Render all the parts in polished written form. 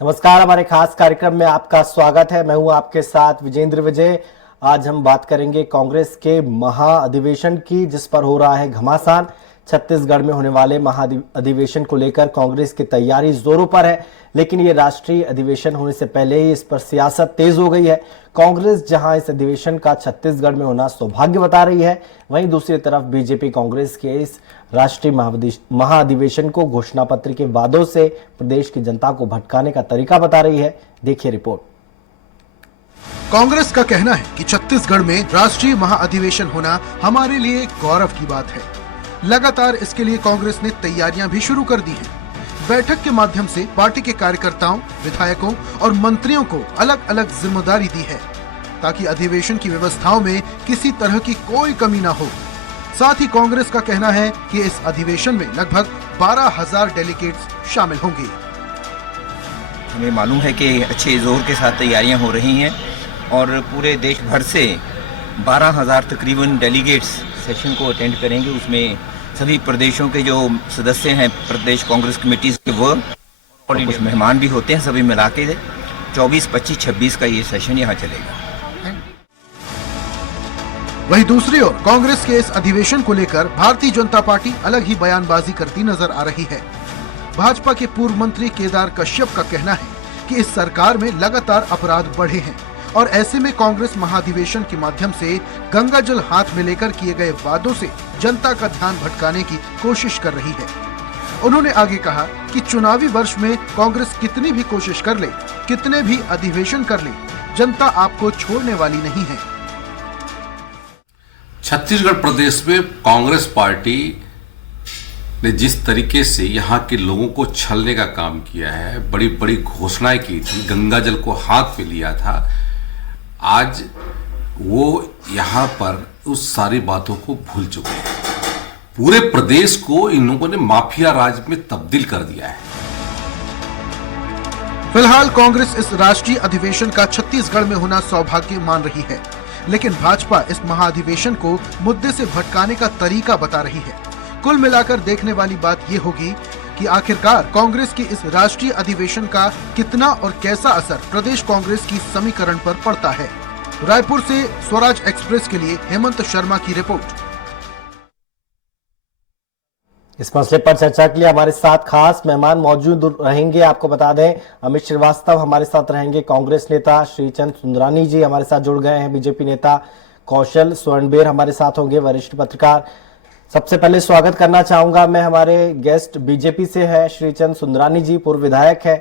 नमस्कार, हमारे खास कार्यक्रम में आपका स्वागत है। मैं हूं आपके साथ विजेंद्र विजय। आज हम बात करेंगे कांग्रेस के महाअधिवेशन की, जिस पर हो रहा है घमासान। छत्तीसगढ़ में होने वाले महाअधिवेशन को लेकर कांग्रेस की तैयारी जोरों पर है, लेकिन ये राष्ट्रीय अधिवेशन होने से पहले ही इस पर सियासत तेज हो गई है। कांग्रेस जहां इस अधिवेशन का छत्तीसगढ़ में होना सौभाग्य बता रही है, वहीं दूसरी तरफ बीजेपी कांग्रेस के इस राष्ट्रीय महाअधिवेशन को घोषणा पत्र के वादों से प्रदेश की जनता को भटकाने का तरीका बता रही है। देखिए रिपोर्ट। कांग्रेस का कहना है कि छत्तीसगढ़ में राष्ट्रीय महाअधिवेशन होना हमारे लिए गौरव की बात है। लगातार इसके लिए कांग्रेस ने तैयारियां भी शुरू कर दी हैं। बैठक के माध्यम से पार्टी के कार्यकर्ताओं, विधायकों और मंत्रियों को अलग अलग जिम्मेदारी दी है, ताकि अधिवेशन की व्यवस्थाओं में किसी तरह की कोई कमी न हो। साथ ही कांग्रेस का कहना है कि इस अधिवेशन में लगभग 12,000 डेलीगेट्स शामिल होंगे। हमें मालूम है कि अच्छे जोर के साथ तैयारियां हो रही हैं और पूरे देश भर से 12,000 तकरीबन डेलीगेट्स सेशन को अटेंड करेंगे। उसमें सभी प्रदेशों के जो सदस्य हैं प्रदेश कांग्रेस कमेटी के, वो और कुछ मेहमान भी होते हैं। सभी मिला के 24, 25, 26 का ये सेशन यहाँ चलेगा। वहीं दूसरी ओर कांग्रेस के इस अधिवेशन को लेकर भारतीय जनता पार्टी अलग ही बयानबाजी करती नजर आ रही है। भाजपा के पूर्व मंत्री केदार कश्यप का कहना है कि इस सरकार में लगातार अपराध बढ़े हैं और ऐसे में कांग्रेस महाधिवेशन के माध्यम से गंगा जल हाथ में लेकर किए गए वादों से जनता का ध्यान भटकाने की कोशिश कर रही है। उन्होंने आगे कहा कि चुनावी वर्ष में कांग्रेस कितनी भी कोशिश कर ले, कितने भी अधिवेशन कर ले, जनता आपको छोड़ने वाली नहीं है। छत्तीसगढ़ प्रदेश में कांग्रेस पार्टी ने जिस तरीके से यहाँ के लोगों को छलने का काम किया है, बड़ी बड़ी घोषणाएं की थी, गंगा जल को हाथ में लिया था, आज वो यहाँ पर उस सारी बातों को भूल चुके हैं। पूरे प्रदेश को इन लोगों ने माफिया राज में तब्दील कर दिया है। फिलहाल कांग्रेस इस राष्ट्रीय अधिवेशन का छत्तीसगढ़ में होना सौभाग्य मान रही है, लेकिन भाजपा इस महाअधिवेशन को मुद्दे से भटकाने का तरीका बता रही है। कुल मिलाकर देखने वाली बात ये होगी कि आखिरकार कांग्रेस की इस राष्ट्रीय अधिवेशन का कितना और कैसा असर प्रदेश कांग्रेस की समीकरण पर पड़ता है। रायपुर से स्वराज एक्सप्रेस के लिए हेमंत शर्मा की रिपोर्ट। इस मसले पर चर्चा के लिए हमारे साथ खास मेहमान मौजूद रहेंगे। आपको बता दें, अमित श्रीवास्तव हमारे साथ रहेंगे, कांग्रेस नेता श्रीचंद सुंदरानी जी हमारे साथ जुड़ गए हैं, बीजेपी नेता कौशल स्वर्णबेर हमारे साथ होंगे, वरिष्ठ पत्रकार। सबसे पहले स्वागत करना चाहूंगा मैं, हमारे गेस्ट बीजेपी से है श्रीचंद सुंदरानी जी, पूर्व विधायक है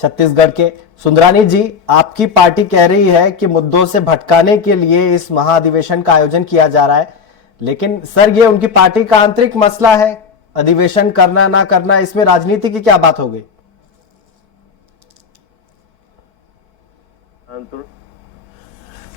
छत्तीसगढ़ के। सुंदरानी जी, आपकी पार्टी कह रही है कि मुद्दों से भटकाने के लिए इस महाअधिवेशन का आयोजन किया जा रहा है, लेकिन सर ये उनकी पार्टी का आंतरिक मसला है। अधिवेशन करना ना करना, इसमें राजनीति की क्या बात हो गई?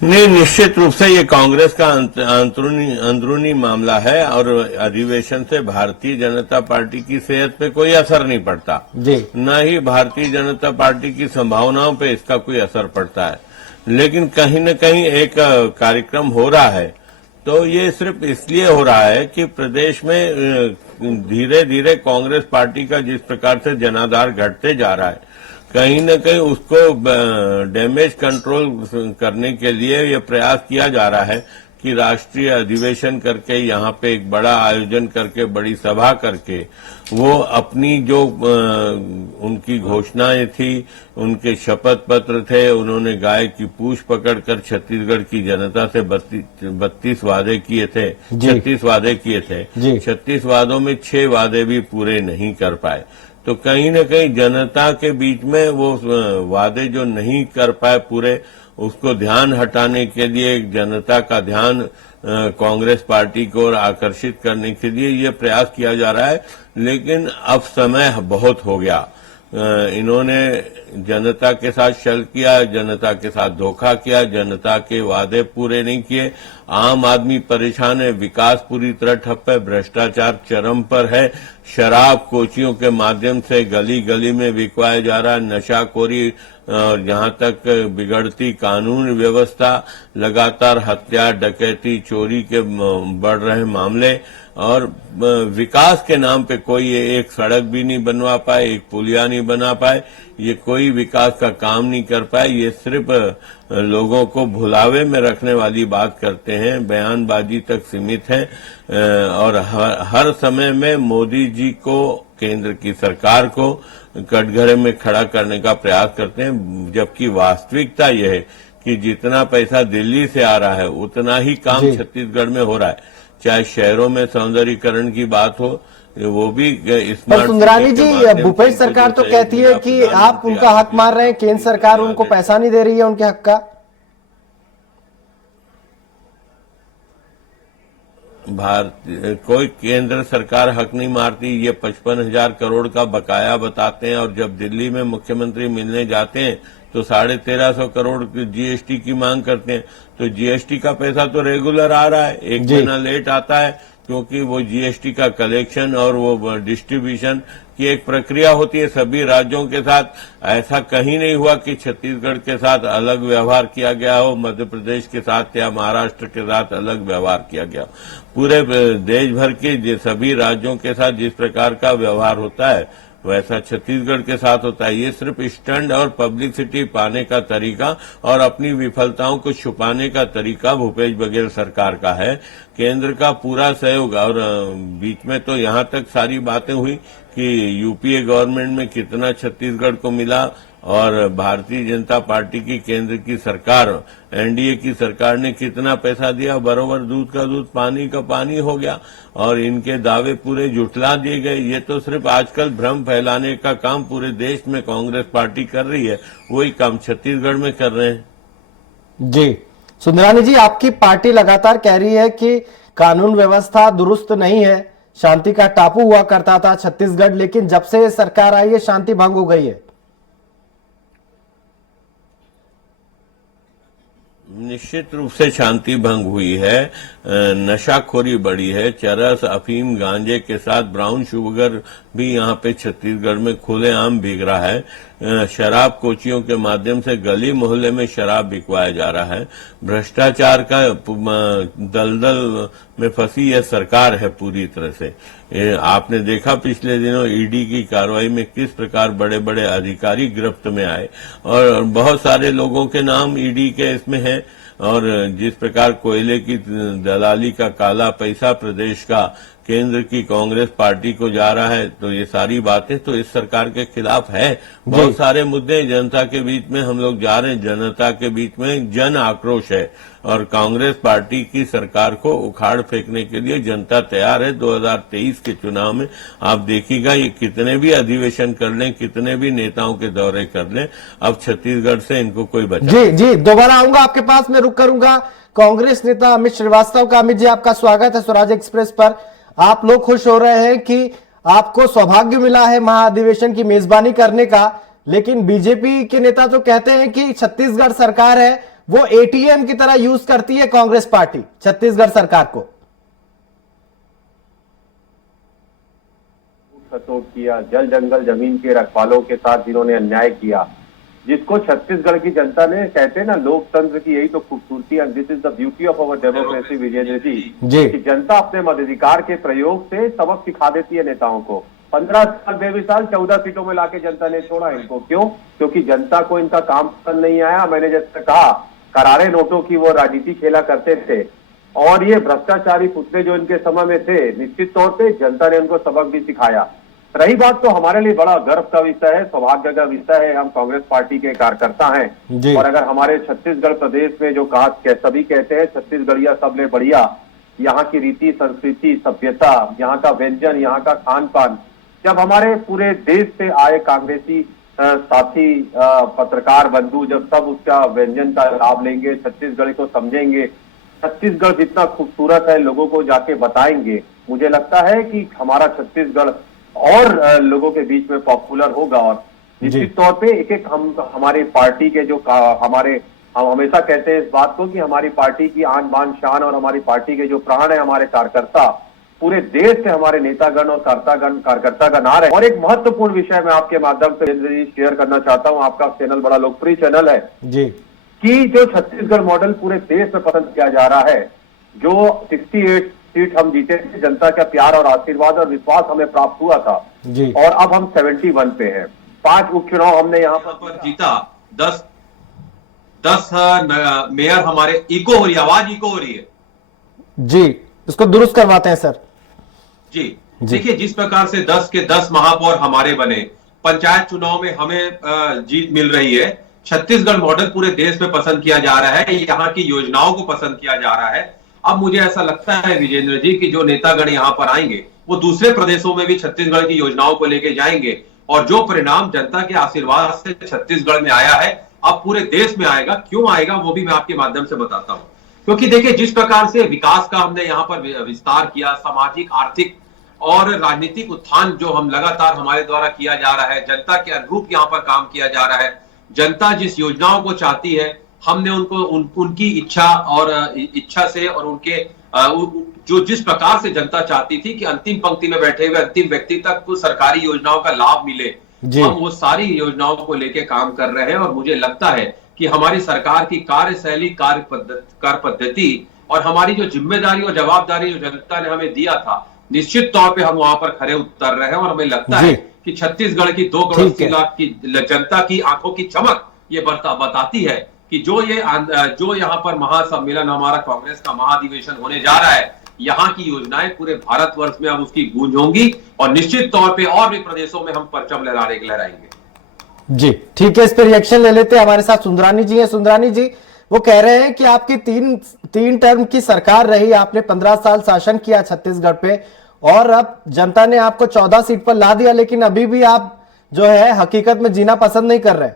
नहीं, निश्चित रूप से ये कांग्रेस का अंदरूनी मामला है और अधिवेशन से भारतीय जनता पार्टी की सेहत पे कोई असर नहीं पड़ता जी, न ही भारतीय जनता पार्टी की संभावनाओं पे इसका कोई असर पड़ता है। लेकिन कहीं न कहीं एक कार्यक्रम हो रहा है, तो ये सिर्फ इसलिए हो रहा है कि प्रदेश में धीरे धीरे कांग्रेस पार्टी का जिस प्रकार से जनाधार घटते जा रहा है, कहीं न कहीं उसको डैमेज कंट्रोल करने के लिए ये प्रयास किया जा रहा है कि राष्ट्रीय अधिवेशन करके यहाँ पे एक बड़ा आयोजन करके, बड़ी सभा करके, वो अपनी जो उनकी घोषणाएं थी, उनके शपथ पत्र थे, उन्होंने गाय की पूंछ पकड़कर छत्तीसगढ़ की जनता से 32 वादे किए थे, 36 वादे किए थे, 36 वादों में 6 वादे भी पूरे नहीं कर पाए। तो कहीं न कहीं जनता के बीच में वो वादे जो नहीं कर पाए पूरे, उसको ध्यान हटाने के लिए, जनता का ध्यान कांग्रेस पार्टी को आकर्षित करने के लिए ये प्रयास किया जा रहा है। लेकिन अब समय बहुत हो गया। इन्होंने जनता के साथ छल किया, जनता के साथ धोखा किया, जनता के वादे पूरे नहीं किए। आम आदमी परेशान है, विकास पूरी तरह ठप है, भ्रष्टाचार चरम पर है, शराब कोचियों के माध्यम से गली गली में बिकवाया जा रहा है, नशाखोरी और जहां तक बिगड़ती कानून व्यवस्था, लगातार हत्या, डकैती, चोरी के बढ़ रहे मामले और विकास के नाम पे कोई एक सड़क भी नहीं बनवा पाए, एक पुलिया नहीं बना पाए। ये कोई विकास का काम नहीं कर पाए। ये सिर्फ लोगों को भुलावे में रखने वाली बात करते हैं, बयानबाजी तक सीमित है और हर समय में मोदी जी को, केंद्र की सरकार को कटघरे में खड़ा करने का प्रयास करते हैं, जबकि वास्तविकता यह है कि जितना पैसा दिल्ली से आ रहा है उतना ही काम छत्तीसगढ़ में हो रहा है। चाहे शहरों में सौंदर्यीकरण की बात हो, वो भी पर सुंदरानी जी, भूपेश सरकार तो कहती है कि आप उनका हक मार रहे हैं, केंद्र सरकार उनको पैसा नहीं दे रही है उनके हक का। कोई केंद्र सरकार हक नहीं मारती। ये 55,000 करोड़ का बकाया बताते हैं और जब दिल्ली में मुख्यमंत्री मिलने जाते हैं तो 1350 करोड़ जीएसटी की मांग करते हैं। तो जीएसटी का पैसा तो रेगुलर आ रहा है, एक महीना लेट आता है, क्योंकि वो जीएसटी का कलेक्शन और वो डिस्ट्रीब्यूशन की एक प्रक्रिया होती है सभी राज्यों के साथ। ऐसा कहीं नहीं हुआ कि छत्तीसगढ़ के साथ अलग व्यवहार किया गया हो, मध्य प्रदेश के साथ या महाराष्ट्र के साथ अलग व्यवहार किया गया हो। पूरे देश भर के सभी राज्यों के साथ जिस प्रकार का व्यवहार होता है वैसा छत्तीसगढ़ के साथ होता है। ये सिर्फ स्टंट और पब्लिसिटी पाने का तरीका और अपनी विफलताओं को छुपाने का तरीका भूपेश बघेल सरकार का है। केंद्र का पूरा सहयोग, और बीच में तो यहाँ तक सारी बातें हुई कि यूपीए गवर्नमेंट में कितना छत्तीसगढ़ को मिला और भारतीय जनता पार्टी की केंद्र की सरकार, एनडीए की सरकार ने कितना पैसा दिया। बरोबर दूध का दूध पानी का पानी हो गया और इनके दावे पूरे जुटला दिए गए। ये तो सिर्फ आजकल भ्रम फैलाने का काम पूरे देश में कांग्रेस पार्टी कर रही है, वही काम छत्तीसगढ़ में कर रहे हैं। जी सुंदरानी जी, आपकी पार्टी लगातार कह रही है कि कानून व्यवस्था दुरुस्त नहीं है, शांति का टापू हुआ करता था छत्तीसगढ़, लेकिन जब से सरकार आई है शांति भंग हो गई है। निश्चित रूप से शांति भंग हुई है, नशाखोरी बढ़ी है, चरस, अफीम, गांजे के साथ ब्राउन शुगर भी यहाँ पे छत्तीसगढ़ में खुलेआम बिक रहा है। शराब कोचियों के माध्यम से गली मोहल्ले में शराब बिकवाया जा रहा है। भ्रष्टाचार का दलदल में फंसी यह सरकार है पूरी तरह से। आपने देखा पिछले दिनों ईडी की कार्रवाई में किस प्रकार बड़े बड़े अधिकारी गिरफ्त में आए और बहुत सारे लोगों के नाम ईडी के इसमें है। और जिस प्रकार कोयले की दलाली का काला पैसा प्रदेश का केंद्र की कांग्रेस पार्टी को जा रहा है, तो ये सारी बातें तो इस सरकार के खिलाफ है। बहुत सारे मुद्दे जनता के बीच में हम लोग जा रहे हैं, जनता के बीच में जन आक्रोश है और कांग्रेस पार्टी की सरकार को उखाड़ फेंकने के लिए जनता तैयार है। 2023 के चुनाव में आप देखिएगा, ये कितने भी अधिवेशन कर लें, कितने भी नेताओं के दौरे कर लें, अब छत्तीसगढ़ से इनको कोई बचा। जी जी, दोबारा आऊंगा आपके पास, मैं रुक करूंगा कांग्रेस नेता अमित श्रीवास्तव का। अमित जी, आपका स्वागत है स्वराज एक्सप्रेस पर। आप लोग खुश हो रहे हैं कि आपको सौभाग्य मिला है महाअधिवेशन की मेजबानी करने का, लेकिन बीजेपी के नेता तो कहते हैं कि छत्तीसगढ़ सरकार है वो एटीएम की तरह यूज करती है कांग्रेस पार्टी छत्तीसगढ़ सरकार को। खसोट किया, जल जंगल जमीन के रखवालों के साथ जिन्होंने अन्याय किया, जिसको छत्तीसगढ़ की जनता ने, कहते हैं ना लोकतंत्र की यही तो खूबसूरती है, this is the beauty of our democracy Vijender ji, कि जनता अपने मताधिकार के प्रयोग से सबक सिखा देती है नेताओं को। 15 साल 22 साल 14 सीटों में लाके जनता ने छोड़ा इनको। क्यों? क्योंकि जनता को इनका काम पसंद नहीं आया। मैंने जैसे कहा, करारे नोटों की वो राजनीति खेला करते थे और ये भ्रष्टाचारी पुतले जो इनके समय में थे, निश्चित तौर पे जनता ने उनको सबक भी सिखाया। रही बात, तो हमारे लिए बड़ा गर्व का विषय है, सौभाग्य का विषय है, हम कांग्रेस पार्टी के कार्यकर्ता हैं और अगर हमारे छत्तीसगढ़ प्रदेश में जो कहा सभी कहते हैं छत्तीसगढ़िया सबले बढ़िया, यहाँ की रीति संस्कृति सभ्यता, यहाँ का व्यंजन, यहाँ का खान पान, जब हमारे पूरे देश से आए कांग्रेसी साथी पत्रकार बंधु जब सब उसका व्यंजन का लाभ लेंगे, छत्तीसगढ़ को समझेंगे, छत्तीसगढ़ जितना खूबसूरत है लोगों को जाके बताएंगे, मुझे लगता है कि हमारा छत्तीसगढ़ और लोगों के बीच में पॉपुलर होगा। और निश्चित तौर पे एक एक हम हमारे पार्टी के जो हम हमेशा कहते हैं इस बात को कि हमारी पार्टी की आन बान शान और हमारी पार्टी के जो प्राण है हमारे कार्यकर्ता, पूरे देश से हमारे नेतागण और कार्यकर्ता का नार है। और एक महत्वपूर्ण विषय मैं आपके माध्यम से शेयर करना चाहता हूँ, आपका चैनल बड़ा लोकप्रिय चैनल है जी, कि जो छत्तीसगढ़ मॉडल पूरे देश में पसंद किया जा रहा है, जो 68 सीट हम जीते थे, जनता का प्यार और आशीर्वाद और विश्वास हमें प्राप्त हुआ था जी, और अब हम 71 पे हैं। 5 उपचुनाव हमने यहाँ पर जीता। 10 मेयर हमारे इको हो रही है, आवाज इको हो रही है जी, इसको दुरुस्त करवाते हैं सर। जी देखिए, जिस प्रकार से 10 के 10 महापौर हमारे बने, पंचायत चुनाव में हमें जीत मिल रही है, छत्तीसगढ़ मॉडल पूरे देश में पसंद किया जा रहा है, यहाँ की योजनाओं को पसंद किया जा रहा है। अब मुझे ऐसा लगता है विजेंद्र जी कि जो नेतागण यहाँ पर आएंगे वो दूसरे प्रदेशों में भी छत्तीसगढ़ की योजनाओं को लेके जाएंगे, और जो परिणाम जनता के आशीर्वाद से छत्तीसगढ़ में आया है अब पूरे देश में आएगा। क्यों आएगा वो भी मैं आपके माध्यम से बताता हूं। क्योंकि देखिए, जिस प्रकार से विकास का हमने यहाँ पर विस्तार किया, सामाजिक, आर्थिक और राजनीतिक उत्थान जो हम लगातार हमारे द्वारा किया जा रहा है, जनता के अनुरूप यहाँ पर काम किया जा रहा है। जनता जिस योजनाओं को चाहती है हमने उनको उनकी इच्छा से और उनके जो जिस प्रकार से जनता चाहती थी कि अंतिम पंक्ति में बैठे हुए अंतिम व्यक्ति तक को सरकारी योजनाओं का लाभ मिले, हम वो सारी योजनाओं को लेके काम कर रहे हैं। और मुझे लगता है कि हमारी सरकार की कार्यशैली, कार्य पद्धति और हमारी जो जिम्मेदारी और जवाबदारी जो जनता ने हमें दिया था, निश्चित तौर पे हम वहां पर खरे उतर रहे हैं। और हमें लगता है कि छत्तीसगढ़ की 2 करोड़ 80 लाख की जनता की आंखों की चमक ये बताती है कि जो यहाँ पर महासम्मेलन, हमारा कांग्रेस का महाधिवेशन होने जा रहा है, यहाँ की योजनाएं पूरे भारतवर्ष में अब उसकी गूंज होंगी और निश्चित तौर पे और भी प्रदेशों में हम परचम लहराएंगे। जी ठीक है, इस पर रिएक्शन ले लेते हैं। हमारे साथ सुंदरानी जी हैं। सुंदरानी जी, वो कह रहे हैं कि आपकी तीन टर्म की सरकार रही, आपने 15 साल शासन किया छत्तीसगढ़ पे, और अब जनता ने आपको 14 सीट पर ला दिया, लेकिन अभी भी आप जो है हकीकत में जीना पसंद नहीं कर रहे।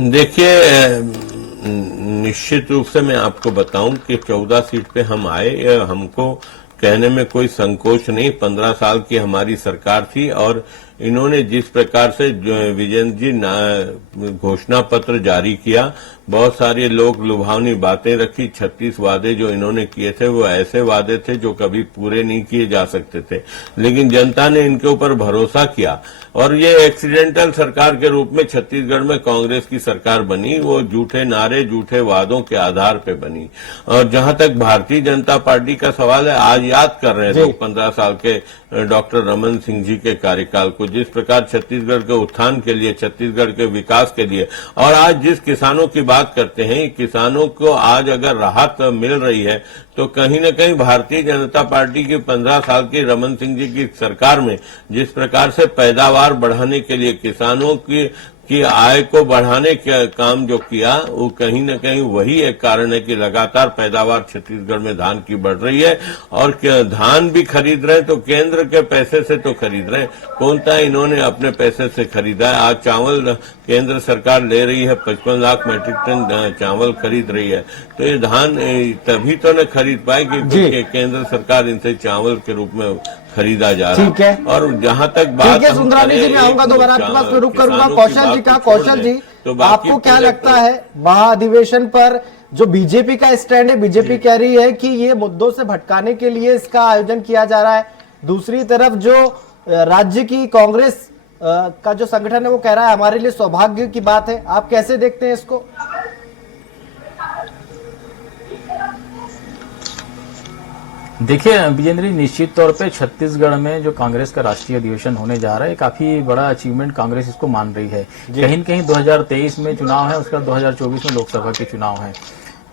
देखिए, निश्चित रूप से मैं आपको बताऊं कि 14 सीट पे हम आए, हमको कहने में कोई संकोच नहीं। 15 साल की हमारी सरकार थी और इन्होंने जिस प्रकार से विजेंद्र जी घोषणा पत्र जारी किया, बहुत सारे लोग लुभावनी बातें रखी। 36 वादे जो इन्होंने किए थे वो ऐसे वादे थे जो कभी पूरे नहीं किए जा सकते थे, लेकिन जनता ने इनके ऊपर भरोसा किया और ये एक्सीडेंटल सरकार के रूप में छत्तीसगढ़ में कांग्रेस की सरकार बनी। वो झूठे नारे, झूठे वादों के आधार पे बनी। और जहां तक भारतीय जनता पार्टी का सवाल है, आज याद कर रहे हैं लोग 15 साल के डॉक्टर रमन सिंह जी के कार्यकाल को, जिस प्रकार छत्तीसगढ़ के उत्थान के लिए, छत्तीसगढ़ के विकास के लिए, और आज जिस किसानों की बात करते हैं, किसानों को आज अगर राहत मिल रही है तो कहीं न कहीं भारतीय जनता पार्टी की 15 साल की रमन सिंह जी की सरकार में जिस प्रकार से पैदावार बढ़ाने के लिए, किसानों की आय को बढ़ाने का काम जो किया, वो कहीं न कहीं वही एक कारण है कि लगातार पैदावार छत्तीसगढ़ में धान की बढ़ रही है। और धान भी खरीद रहे हैं तो केंद्र के पैसे से तो खरीद रहे हैं, कौन सा इन्होंने अपने पैसे से खरीदा है। आज चावल केंद्र सरकार ले रही है, 55 लाख मैट्रिक टन चावल खरीद रही है, तो ये धान तभी तो न खरीद पाएगी क्योंकि केंद्र सरकार इनसे चावल के रूप में खरीदा जा रहा है। ठीक है, और जहां तक बात है सुंदरानी जी, मैं आऊंगा दोबारा आपके पास, रुक करूंगा कौशल जी का। कौशल जी, तो आपको क्या लगता है महाधिवेशन पर जो बीजेपी का स्टैंड है? बीजेपी कह रही है कि ये मुद्दों से भटकाने के लिए इसका आयोजन किया जा रहा है। दूसरी तरफ जो राज्य की कांग्रेस का जो संगठन है वो कह रहा है हमारे लिए सौभाग्य की बात है। आप कैसे देखते हैं इसको? देखिए विजेंद्र जी, निश्चित तौर पे छत्तीसगढ़ में जो कांग्रेस का राष्ट्रीय अधिवेशन होने जा रहा है, काफी बड़ा अचीवमेंट कांग्रेस इसको मान रही है। कहीं न कहीं 2023 में चुनाव है, उसका 2024 में लोकसभा के चुनाव है।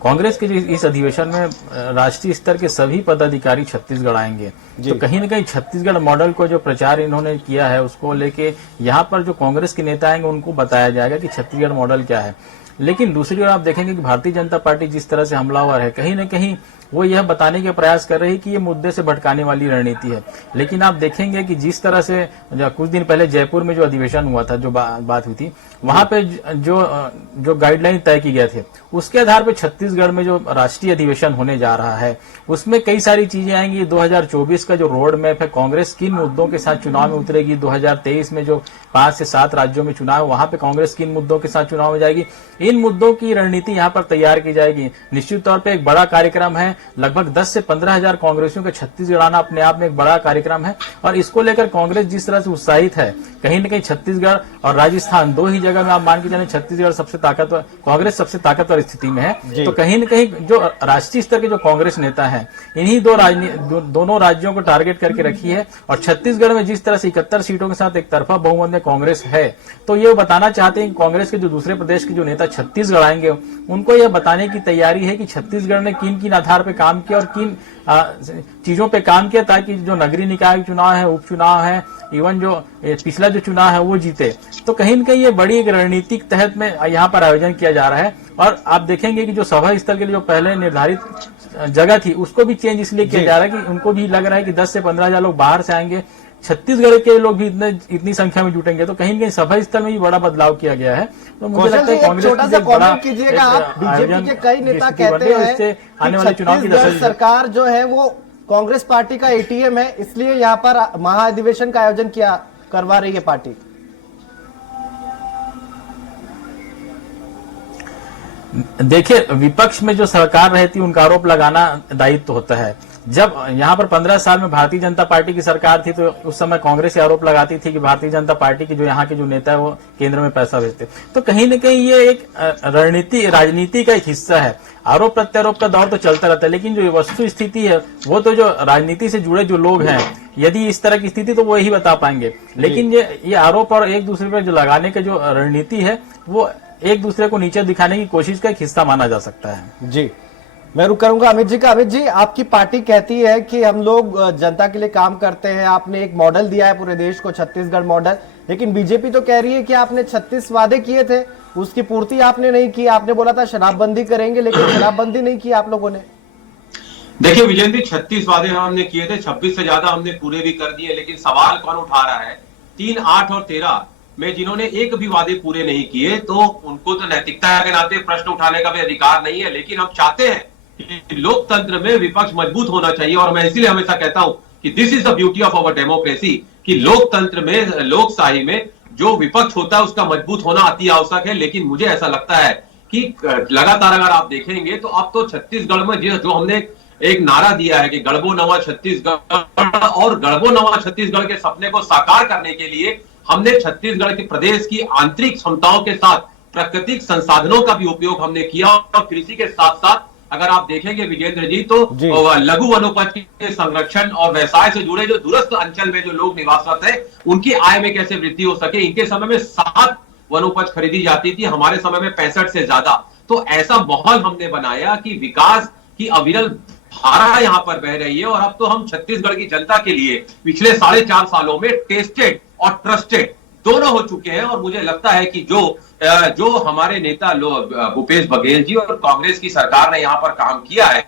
कांग्रेस के इस अधिवेशन में राष्ट्रीय स्तर के सभी पदाधिकारी छत्तीसगढ़ आएंगे, तो कहीं न कहीं छत्तीसगढ़ मॉडल को जो प्रचार इन्होंने किया है उसको लेके यहाँ पर जो कांग्रेस के नेता आएंगे उनको बताया जाएगा कि छत्तीसगढ़ मॉडल क्या है। लेकिन दूसरी ओर आप देखेंगे कि भारतीय जनता पार्टी जिस तरह से हमलावर है, कहीं न कहीं वो यह बताने के प्रयास कर रही है कि ये मुद्दे से भटकाने वाली रणनीति है। लेकिन आप देखेंगे कि जिस तरह से कुछ दिन पहले जयपुर में जो अधिवेशन हुआ था, जो बात हुई थी, वहां पे जो गाइडलाइन तय की गए थे, उसके आधार पे छत्तीसगढ़ में जो राष्ट्रीय अधिवेशन होने जा रहा है उसमें कई सारी चीजें आएंगी। 2024 का जो रोड मैप है, कांग्रेस किन मुद्दों के साथ चुनाव में उतरेगी, 2023 में जो 5 से 7 राज्यों में चुनाव, वहां पे कांग्रेस किन मुद्दों के साथ चुनाव में जाएगी, इन मुद्दों की रणनीति यहाँ पर तैयार की जाएगी। निश्चित तौर पे एक बड़ा कार्यक्रम है, लगभग 10 से 15,000 कांग्रेसियों के छत्तीसगढ़ आना अपने आप में एक बड़ा कार्यक्रम है और इसको लेकर कांग्रेस जिस तरह से उत्साहित है, कहीं न कहीं छत्तीसगढ़ और राजस्थान दो ही जगह में आप मान के चलें छत्तीसगढ़ सबसे ताकतवर, कांग्रेस सबसे ताकतवर स्थिति में है। तो कहीं न कहीं जो राष्ट्रीय स्तर के जो कांग्रेस नेता है इन्हीं दोनों राज्यों को टारगेट करके रखी है और छत्तीसगढ़ में जिस तरह से 71 सीटों के साथ एक तरफा बहुमत में कांग्रेस है, तो ये बताना चाहते हैं कि कांग्रेस के जो दूसरे प्रदेश के जो नेता छत्तीसगढ़ आएंगे उनको यह बताने की तैयारी है कि छत्तीसगढ़ ने किन किन आधार पर काम किया और किन चीजों पे काम किया ताकि जो नगरीय निकाय चुनाव है, उपचुनाव है, इवन जो पिछला जो चुनाव है वो जीते। तो कहीं न कहीं ये बड़ी एक रणनीतिक तहत में यहाँ पर आयोजन किया जा रहा है और आप देखेंगे कि जो सभा स्थल के लिए जो पहले निर्धारित जगह थी उसको भी चेंज इसलिए किया जा रहा है कि उनको भी लग रहा है कि 10 से 15,000 लोग बाहर से आएंगे, छत्तीसगढ़ के लोग भी इतनी संख्या में जुटेंगे, तो कहीं न कहीं सभा स्थल में भी बड़ा बदलाव किया गया है। तो मुझे लगता है कांग्रेस छोटा सा कमेंट कीजिएगा आप, बीजेपी के कई नेता कहते हैं कि आने वाले चुनाव की सरकार जो है वो कांग्रेस पार्टी का एटीएम है, इसलिए यहाँ पर महाधिवेशन का आयोजन करवा रही है पार्टी। देखिए, विपक्ष में जो सरकार रहती है उनका आरोप लगाना दायित्व होता है। जब यहाँ पर 15 साल में भारतीय जनता पार्टी की सरकार थी तो उस समय कांग्रेस आरोप लगाती थी कि भारतीय जनता पार्टी की जो यहाँ के जो नेता है वो केंद्र में पैसा भेजते। तो कहीं न कहीं ये एक राजनीति का एक हिस्सा है। आरोप प्रत्यारोप का दौर तो चलता रहता है, लेकिन जो वस्तु स्थिति है वो तो जो राजनीति से जुड़े जो लोग हैं, यदि इस तरह की स्थिति तो वो ही बता पाएंगे। लेकिन ये आरोप और एक दूसरे पर जो लगाने का जो रणनीति है वो एक दूसरे को नीचे दिखाने की कोशिश का एक हिस्सा माना जा सकता है। जी, मैं रुक करूंगा अमित जी का। अमित जी, आपकी पार्टी कहती है कि हम लोग जनता के लिए काम करते हैं, आपने एक मॉडल दिया है पूरे देश को, छत्तीसगढ़ मॉडल, लेकिन बीजेपी तो कह रही है कि आपने 36 वादे किए थे, उसकी पूर्ति आपने नहीं की। आपने बोला था शराबबंदी करेंगे, लेकिन शराबबंदी नहीं की आप लोगों ने। देखिए विजेंद्र जी, 36 वादे हमने किए थे, 26 से ज्यादा हमने पूरे भी कर दिए, लेकिन सवाल कौन उठा रहा है? 3, 8 और 13 में जिन्होंने एक भी वादे पूरे नहीं किए, तो उनको तो नैतिकता के नाते प्रश्न उठाने का भी अधिकार नहीं है। लेकिन हम चाहते हैं कि लोकतंत्र में विपक्ष मजबूत होना चाहिए और मैं इसीलिए हमेशा कहता हूं कि this is the beauty of our democracy, कि लोकतंत्र में, लोकशाही में जो विपक्ष होता है उसका मजबूत होना अति आवश्यक है। लेकिन मुझे ऐसा लगता है कि लगातार अगर आप देखेंगे तो अब तो छत्तीसगढ़ में जो हमने एक नारा दिया है कि गढ़बो नवा छत्तीसगढ़, और गढ़बो नवा छत्तीसगढ़ के सपने को साकार करने के लिए हमने छत्तीसगढ़ के प्रदेश की आंतरिक क्षमताओं के साथ प्राकृतिक संसाधनों का भी उपयोग हमने किया और कृषि के साथ साथ अगर आप देखेंगे विजेंद्र जी तो लघु वनोपज के संरक्षण और व्यवसाय से जुड़े जो दूरस्थ अंचल में जो लोग निवासरत है उनकी आय में कैसे वृद्धि हो सके। इनके समय में 7 वनोपज खरीदी जाती थी, हमारे समय में 65 से ज्यादा। तो ऐसा माहौल हमने बनाया कि विकास की अविरल धारा यहाँ पर बह रही है और अब तो हम छत्तीसगढ़ की जनता के लिए पिछले 4.5 सालों में टेस्टेड और ट्रस्टेड दोनों हो चुके हैं। और मुझे लगता है कि जो हमारे नेता भूपेश बघेल जी और कांग्रेस की सरकार ने यहाँ पर काम किया है,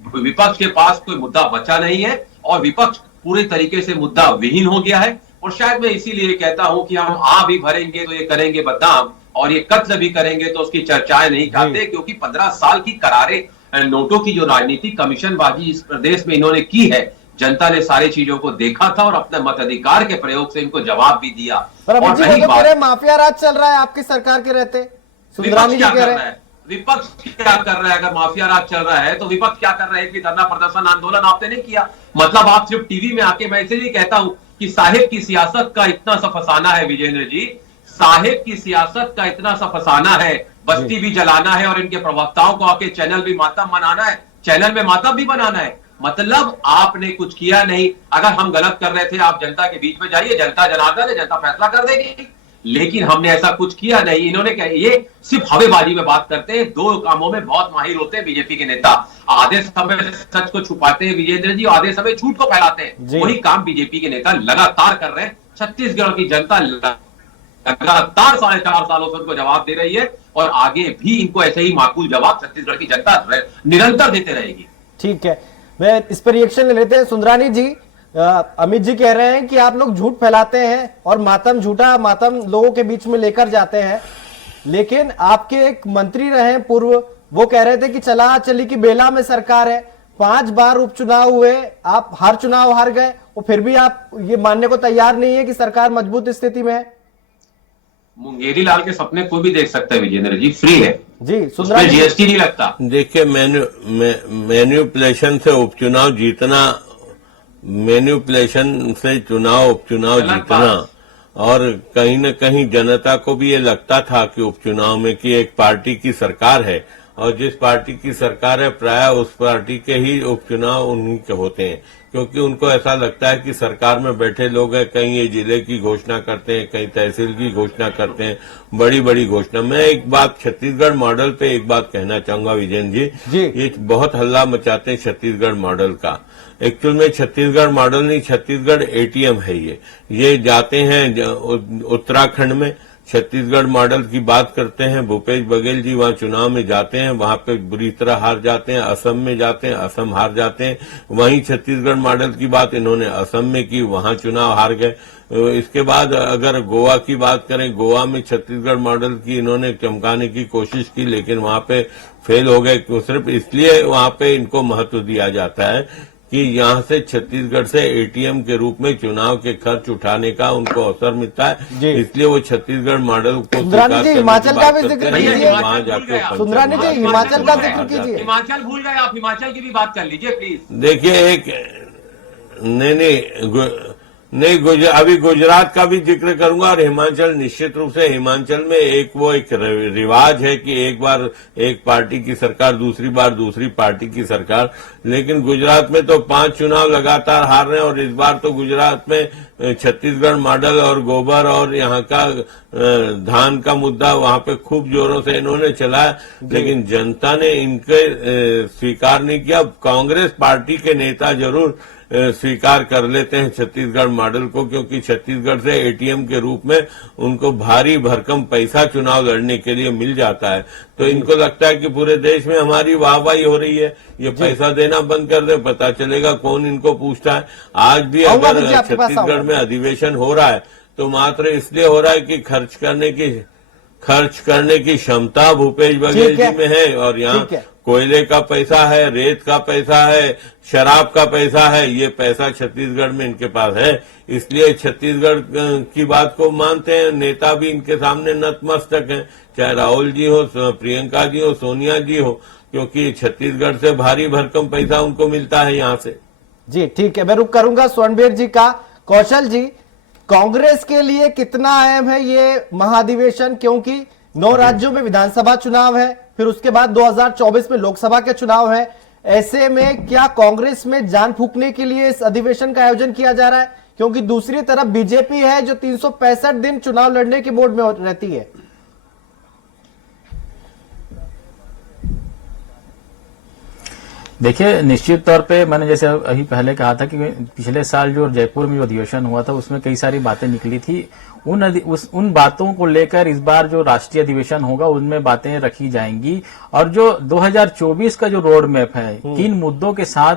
विपक्ष के पास कोई मुद्दा बचा नहीं है और विपक्ष पूरे तरीके से मुद्दा विहीन हो गया है। और शायद मैं इसीलिए कहता हूं कि हम आ भी भरेंगे तो ये करेंगे बदनाम और ये कत्ल भी करेंगे तो उसकी चर्चाएं नहीं करते, क्योंकि 15 साल की करारे नोटों की जो राजनीति कमीशनबाजी इस प्रदेश में इन्होंने की है, जनता ने सारी चीजों को देखा था और अपने मताधिकार के प्रयोग से इनको जवाब भी दिया। पर अभी जी तो कह रहे माफिया राज चल रहा है आपकी सरकार के रहते। सुंदरानी जी कह रहे हैं विपक्ष क्या कर रहा है? अगर माफिया राज चल रहा है तो विपक्ष क्या कर रहा है कि धरना प्रदर्शन आंदोलन आपने नहीं किया, मतलब आप सिर्फ टीवी में आके, मैं इसलिए कहता हूं कि साहिब की सियासत का इतना सा फसाना है विजेंद्र जी, साहिब की सियासत का इतना सा फसाना है, बस्ती भी जलाना है और इनके प्रवक्ताओं को आके चैनल भी मातम बनाना है, चैनल में मातम भी बनाना है। मतलब आपने कुछ किया नहीं। अगर हम गलत कर रहे थे आप जनता के बीच में जाइए, जनता जनार्दन है, जनता फैसला कर देगी। लेकिन हमने ऐसा कुछ किया नहीं। इन्होंने क्या, ये सिर्फ हवेबाजी में बात करते हैं, 2 कामों में बहुत माहिर होते हैं बीजेपी के नेता। आधे समय सच को छुपाते हैं विजेंद्र जी, आधे समय झूठ को फैलाते हैं। वही काम बीजेपी के नेता लगातार कर रहे हैं। छत्तीसगढ़ की जनता लगातार 4.5 सालों से उनको जवाब दे रही है और आगे भी इनको ऐसे ही माकूल जवाब छत्तीसगढ़ की जनता निरंतर देते रहेगी। ठीक है, मैं इस पर रिएक्शन ले लेते हैं। सुंदरानी जी, अमित जी कह रहे हैं कि आप लोग झूठ फैलाते हैं और मातम, झूठा मातम लोगों के बीच में लेकर जाते हैं, लेकिन आपके एक मंत्री रहे पूर्व, वो कह रहे थे कि चला चली की बेला में सरकार है। 5 बार उपचुनाव हुए, आप हर चुनाव हार गए और फिर भी आप ये मानने को तैयार नहीं है कि सरकार मजबूत स्थिति में है। मुंगेरी लाल के सपने कोई भी देख सकता है विजेंद्र जी, फ्री है जी। उसमें सुंदरानी जी, जीएसटी नहीं लगता। देखिए मैन्युपुलेशन से उपचुनाव जीतना, मैन्युपुलेशन से उपचुनाव गलत जीतना, बात। और कहीं न कहीं जनता को भी ये लगता था कि उपचुनाव में कि एक पार्टी की सरकार है और जिस पार्टी की सरकार है प्राय उस पार्टी के ही उपचुनाव उन्हीं के होते हैं, क्योंकि उनको ऐसा लगता है कि सरकार में बैठे लोग हैं, कहीं ये जिले की घोषणा करते हैं, कहीं तहसील की घोषणा करते हैं, बड़ी बड़ी घोषणा। मैं एक बात छत्तीसगढ़ मॉडल पे एक बात कहना चाहूंगा विजेंद्र जी, ये बहुत हल्ला मचाते हैं छत्तीसगढ़ मॉडल का। एक्चुअल में छत्तीसगढ़ मॉडल नहीं, छत्तीसगढ़ एटीएम है। ये जाते हैं उत्तराखंड में, छत्तीसगढ़ मॉडल की बात करते हैं, भूपेश बघेल जी वहां चुनाव में जाते हैं, वहां पे बुरी तरह हार जाते हैं। असम में जाते हैं, असम हार जाते हैं। वहीं छत्तीसगढ़ मॉडल की बात इन्होंने असम में की, वहां चुनाव हार गए। इसके बाद अगर गोवा की बात करें, गोवा में छत्तीसगढ़ मॉडल की इन्होंने चमकाने की कोशिश की, लेकिन वहां पे फेल हो गए। सिर्फ इसलिए वहां पे इनको महत्व दिया जाता है कि यहाँ से छत्तीसगढ़ से एटीएम के रूप में चुनाव के खर्च उठाने का उनको अवसर मिलता है, इसलिए वो छत्तीसगढ़ मॉडल को सुंदरानी जी, हिमाचल का भी जिक्र कीजिए। वहां जाके सुंदरानी जी, हिमाचल का जिक्र कीजिए। हिमाचल भूल गए आप, हिमाचल की भी बात कर लीजिए प्लीज। देखिए नहीं, अभी गुजरात का भी जिक्र करूंगा और हिमाचल निश्चित रूप से। हिमाचल में एक रिवाज है कि एक बार एक पार्टी की सरकार, दूसरी बार दूसरी पार्टी की सरकार, लेकिन गुजरात में तो 5 चुनाव लगातार हार रहे हैं और इस बार तो गुजरात में छत्तीसगढ़ मॉडल और गोबर और यहाँ का धान का मुद्दा वहां पे खूब जोरों से इन्होंने चलाया, लेकिन जनता ने इनके स्वीकार नहीं किया। कांग्रेस पार्टी के नेता जरूर स्वीकार कर लेते हैं छत्तीसगढ़ मॉडल को, क्योंकि छत्तीसगढ़ से एटीएम के रूप में उनको भारी भरकम पैसा चुनाव लड़ने के लिए मिल जाता है। तो इनको लगता है कि पूरे देश में हमारी वाहवाही हो रही है, ये पैसा देना बंद कर दे, पता चलेगा कौन इनको पूछता है। आज भी अगर छत्तीसगढ़ में अधिवेशन हो रहा है तो मात्र इसलिए हो रहा है कि खर्च करने की क्षमता भूपेश बघेल जी में है, और यहाँ कोयले का पैसा है, रेत का पैसा है, शराब का पैसा है, ये पैसा छत्तीसगढ़ में इनके पास है। इसलिए छत्तीसगढ़ की बात को मानते हैं। नेता भी इनके सामने नतमस्तक हैं, चाहे राहुल जी हो, प्रियंका जी हो, सोनिया जी हो, क्योंकि छत्तीसगढ़ से भारी भरकम पैसा उनको मिलता है यहाँ से। जी ठीक है, मैं रुक करूंगा स्वर्णबीर जी का। कौशल जी, कांग्रेस के लिए कितना अहम है ये महाधिवेशन, क्योंकि 9 राज्यों में विधानसभा चुनाव है, फिर उसके बाद 2024 में लोकसभा के चुनाव है। ऐसे में क्या कांग्रेस में जान फूंकने के लिए इस अधिवेशन का आयोजन किया जा रहा है? क्योंकि दूसरी तरफ बीजेपी है जो 365 दिन चुनाव लड़ने की मोड में रहती है। देखिए, निश्चित तौर पे मैंने जैसे अभी पहले कहा था कि पिछले साल जो जयपुर में जो अधिवेशन हुआ था उसमें कई सारी बातें निकली थी। उन बातों को लेकर इस बार जो राष्ट्रीय अधिवेशन होगा उनमें बातें रखी जाएंगी। और जो 2024 का जो रोड मैप है, किन मुद्दों के साथ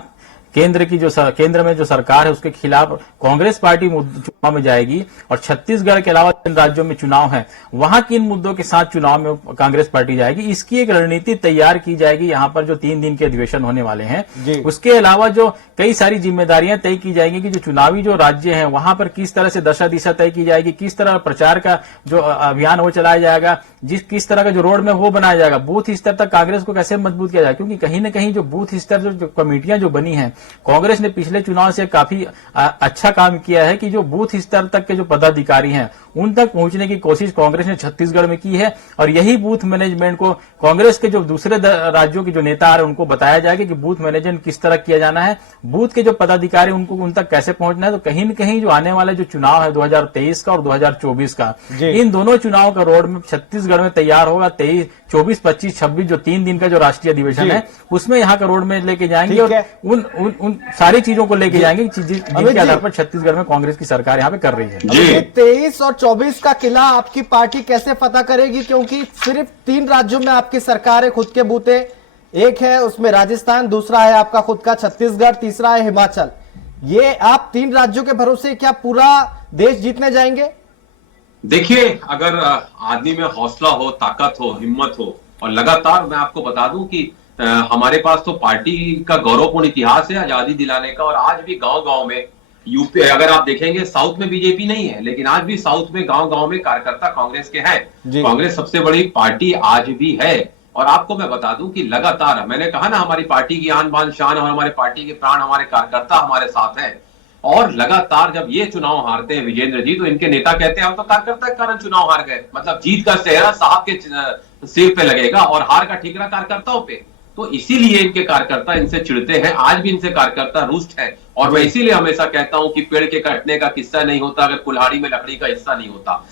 केंद्र में जो सरकार है उसके खिलाफ कांग्रेस पार्टी चुनाव में जाएगी, और छत्तीसगढ़ के अलावा जिन राज्यों में चुनाव है वहां किन मुद्दों के साथ चुनाव में कांग्रेस पार्टी जाएगी, इसकी एक रणनीति तैयार की जाएगी। यहाँ पर जो 3 दिन के अधिवेशन होने वाले हैं, उसके अलावा जो कई सारी जिम्मेदारियां तय की जाएंगी कि जो चुनावी जो राज्य हैं वहां पर किस तरह से दशा दिशा तय की जाएगी, किस तरह प्रचार का जो अभियान वो चलाया जाएगा, किस तरह का जो रोड मैप वो बनाया जाएगा, बूथ स्तर तक कांग्रेस को कैसे मजबूत किया जाएगा। क्योंकि कहीं न कहीं जो बूथ स्तर जो कमेटियां जो बनी है, कांग्रेस ने पिछले चुनाव से काफी अच्छा काम किया है कि जो बूथ स्तर तक के जो पदाधिकारी हैं उन तक पहुंचने की कोशिश कांग्रेस ने छत्तीसगढ़ में की है। और यही बूथ मैनेजमेंट को कांग्रेस के जो दूसरे राज्यों के जो नेता आ रहे हैं उनको बताया जाएगा कि बूथ मैनेजमेंट किस तरह किया जाना है, बूथ के जो पदाधिकारी उनको उन तक कैसे पहुंचना है। तो कहीं न कहीं जो आने वाला जो चुनाव है 2023 का और 2024 का, इन दोनों चुनाव का रोड मैप छत्तीसगढ़ में तैयार होगा। 23, 24, 25, 26 जो 3 दिन का जो राष्ट्रीय अधिवेशन है उसमें यहाँ का रोड मैप लेके जाएंगे और उन सारी चीजों को लेके जाएंगे जिनके आधार पर छत्तीसगढ़ में कांग्रेस की सरकार यहाँ पे कर रही है। 23 और 24 का किला आपकी पार्टी कैसे फतह करेगी? क्योंकि सिर्फ 3 राज्यों में आपकी सरकार है, खुद के बूते, एक है उसमें राजस्थान, दूसरा है आपका खुद का छत्तीसगढ़, तीसरा है हिमाचल। ये आप 3 राज्यों के भरोसे क्या पूरा देश जीतने जाएंगे? देखिए, अगर आदमी में हौसला हो, ताकत हो, हिम्मत हो और लगातार, मैं आपको बता दूं कि हमारे पास तो पार्टी का गौरवपूर्ण इतिहास है आजादी दिलाने का, और आज भी गांव-गांव में यूपी अगर आप देखेंगे साउथ में बीजेपी नहीं है, लेकिन आज भी साउथ में गांव गांव में कार्यकर्ता कांग्रेस के हैं। कांग्रेस सबसे बड़ी पार्टी आज भी है। और आपको मैं बता दूं कि लगातार मैंने कहा ना, हमारी पार्टी की आन बान शान और हमारे पार्टी के प्राण हमारे कार्यकर्ता हमारे साथ हैं। और लगातार जब ये चुनाव हारते हैं विजेंद्र जी, तो इनके नेता कहते हैं हम तो कार्यकर्ता के कारण चुनाव हार गए। मतलब जीत का सेहरा साहब के सिर पे लगेगा और हार का ठिकरा कार्यकर्ताओं पे। तो इसीलिए इनके कार्यकर्ता इनसे चिढ़ते हैं, आज भी इनसे कार्यकर्ता रुष्ट है। और मैं इसीलिए हमेशा कहता हूं कि पेड़ के कटने का किस्सा नहीं होता अगर कुल्हाड़ी में लकड़ी का हिस्सा नहीं होता।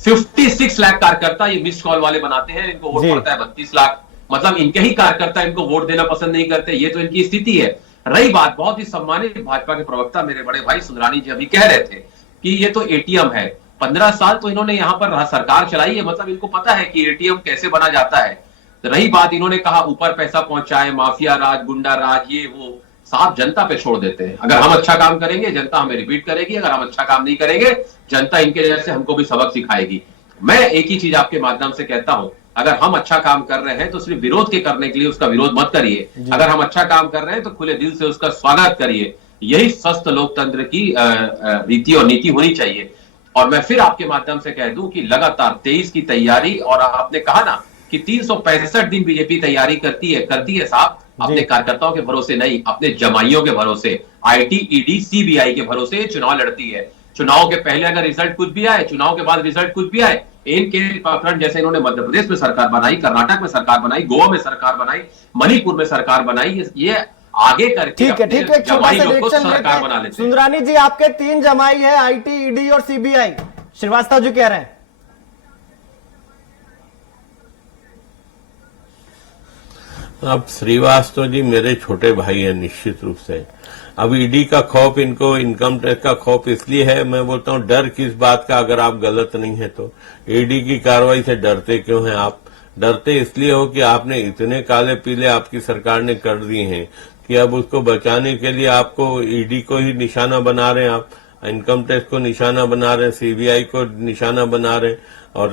56 लाख कार्यकर्ता ये मिस्ड कॉल वाले बनाते हैं, इनको वोट पड़ता है 32 लाख। मतलब इनके ही कार्यकर्ता इनको वोट देना पसंद नहीं करते, ये तो इनकी स्थिति है। रही बात, बहुत ही सम्मानित भाजपा के प्रवक्ता मेरे बड़े भाई सुंदरानी जी अभी कह रहे थे कि ये तो एटीएम है। 15 साल तो इन्होंने यहां पर सरकार चलाई है, मतलब इनको पता है कि एटीएम कैसे बना जाता है। रही बात, इन्होंने कहा ऊपर पैसा पहुंचाए, माफिया राज, गुंडा राज, ये वो, साफ जनता पे छोड़ देते हैं। अगर हम अच्छा काम करेंगे जनता हमें रिपीट करेगी, अगर हम अच्छा काम नहीं करेंगे जनता इनके जैसे हमको भी सबक सिखाएगी। मैं एक ही चीज आपके माध्यम से कहता हूं, अगर हम अच्छा काम कर रहे हैं तो सिर्फ विरोध के करने के लिए उसका विरोध मत करिए। अगर हम अच्छा काम कर रहे हैं तो खुले दिल से उसका स्वागत करिए। यही स्वस्थ लोकतंत्र की रीति और नीति होनी चाहिए। और मैं फिर आपके माध्यम से कह दूं कि लगातार 23 की तैयारी, और आपने कहा ना कि 365 दिन बीजेपी तैयारी करती है साहब, अपने कार्यकर्ताओं के भरोसे नहीं, अपने जमाइयों के भरोसे, आईटी, ईडी, सीबीआई के भरोसे चुनाव लड़ती है। चुनाव के पहले अगर रिजल्ट कुछ भी आए, चुनाव के बाद रिजल्ट कुछ भी आए, इनके प्रकरण जैसे इन्होंने मध्य प्रदेश में सरकार बनाई, कर्नाटक में सरकार बनाई, गोवा में सरकार बनाई, मणिपुर में सरकार बनाई, ये आगे करके ठीक है, एक छोटा सा रिएक्शन सरकार बना लेते हैं। सुंदरानी जी, आपके 3 जमाई है, आईटी, ईडी और सीबीआई। श्रीवास्तव जी कह रहे हैं अब श्रीवास्तव जी मेरे छोटे भाई हैं निश्चित रूप से। अब ईडी का खौफ इनको, इनकम टैक्स का खौफ इसलिए है, मैं बोलता हूं डर किस बात का, अगर आप गलत नहीं है तो ईडी की कार्रवाई से डरते क्यों हैं आप? डरते इसलिए हो कि आपने इतने काले पीले आपकी सरकार ने कर दिए हैं कि अब उसको बचाने के लिए आपको ईडी को ही निशाना बना रहे हैं, आप इनकम टैक्स को निशाना बना रहे हैं, सीबीआई को निशाना बना रहे हैं। और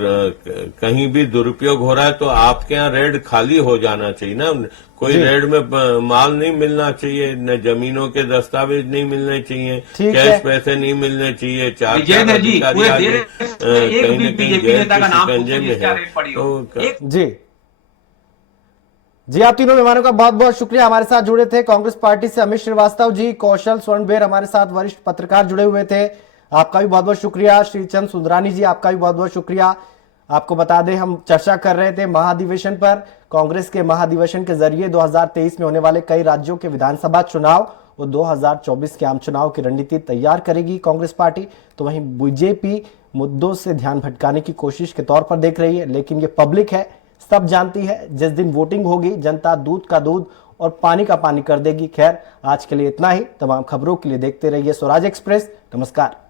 कहीं भी दुरुपयोग हो रहा है तो आपके यहाँ रेड खाली हो जाना चाहिए ना। कोई रेड में माल नहीं मिलना चाहिए, न जमीनों के दस्तावेज नहीं मिलने चाहिए, कैश पैसे नहीं मिलने चाहिए। चार कहीं न कहीं शिकंजे में है। जी, आप तीनों मेहमानों का बहुत बहुत शुक्रिया। हमारे साथ जुड़े थे कांग्रेस पार्टी से अमित श्रीवास्तव जी, कौशल स्वर्णबेर हमारे साथ वरिष्ठ पत्रकार जुड़े हुए थे, आपका भी बहुत बहुत शुक्रिया। श्रीचंद सुंदरानी जी, आपका भी बहुत बहुत शुक्रिया। आपको बता दें, हम चर्चा कर रहे थे महाधिवेशन पर। कांग्रेस के महाधिवेशन के जरिए 2023 में होने वाले कई राज्यों के विधानसभा चुनाव और 2024 के आम चुनाव की रणनीति तैयार करेगी कांग्रेस पार्टी। तो वहीं बीजेपी मुद्दों से ध्यान भटकाने की कोशिश के तौर पर देख रही है, लेकिन ये पब्लिक है, सब जानती है। जिस दिन वोटिंग होगी जनता दूध का दूध और पानी का पानी कर देगी। खैर, आज के लिए इतना ही। तमाम खबरों के लिए देखते रहिए स्वराज एक्सप्रेस। नमस्कार।